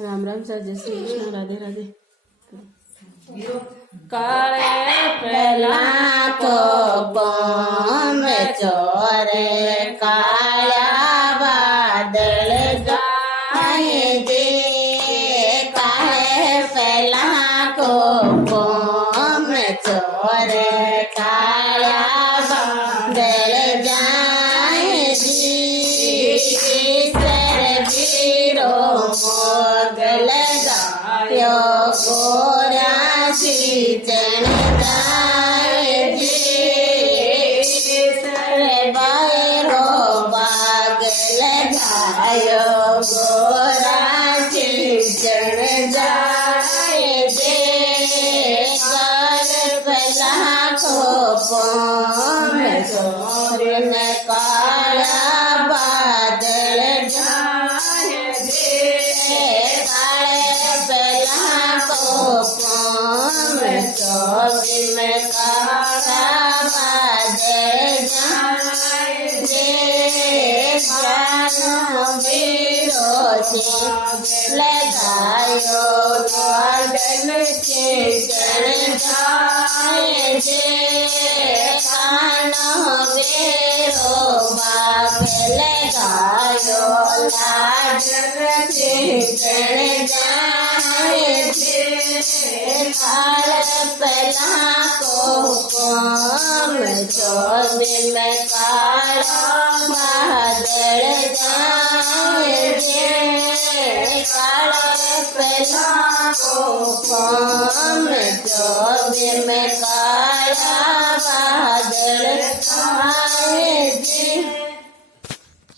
Ram Ram sir, जय श्री कृष्ण, राधे राधे। काले पहला तो बम चोरे काला बादल जाए दे, काले पहला को बम चोरे काला बादल जाए दे, सरवीरो मोगल गायो गोरा चरण जाए जी, सर बायरो बाग लगायो गोरा चरण जाए दे, काल पला को पोम सोरन काला बादल जाए दे, काले पला को चोरी में काला बादल जाए दे, कानो बीरो लगायो बादल के चढ़ जाए दे, कानो बीरो बाग लगायो बादल के चढ़ जाए दे, काल पला को पोम चोरी में काला बादल जाए दे, काल पला को पोम चोरी में काला बादल जाए दे।